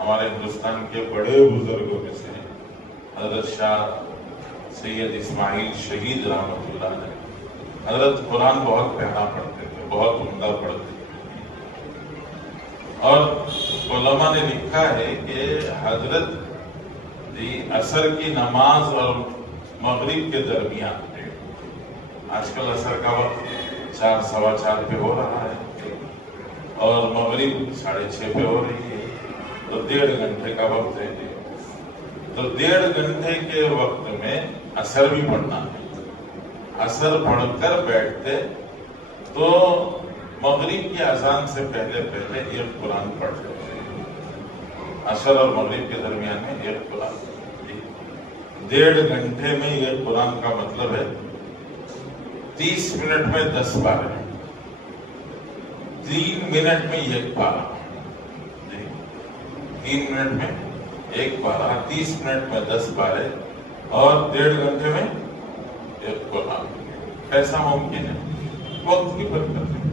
ہمارے ہندوستان کے بڑے بزرگوں میں سے ہیں حضرت شاہ سید اسماعیل شہید رحمۃ اللہ علیہ. حضرت قرآن بہت پیارا پڑھتے تھے، بہت عمدہ پڑھتے تھے، اور علماء نے لکھا ہے کہ حضرت عصر کی نماز اور مغرب کے درمیان، آج کل عصر کا وقت 4 سوا 4 پہ ہو رہا ہے اور مغرب 6:30 پہ ہو رہی ہے، تو 1.5 گھنٹے کا وقت ہے. تو 1.5 گھنٹے کے وقت میں عصر بھی پڑھنا ہے. عصر پڑھ کر بیٹھتے تو مغرب کی اذان سے پہلے ایک قرآن پڑھ لیتے. عصر اور مغرب کے درمیان میں ایک قرآن. 1.5 گھنٹے میں یہ قرآن کا مطلب ہے 30 منٹ میں 10 پارے، 3 منٹ میں 1 پارا. 3 منٹ میں 1 پارا، 30 منٹ میں 10 پارے اور 1.5 گھنٹے میں 1 قرآن. ایسا ممکن ہے؟ وقت کی برکت ہے.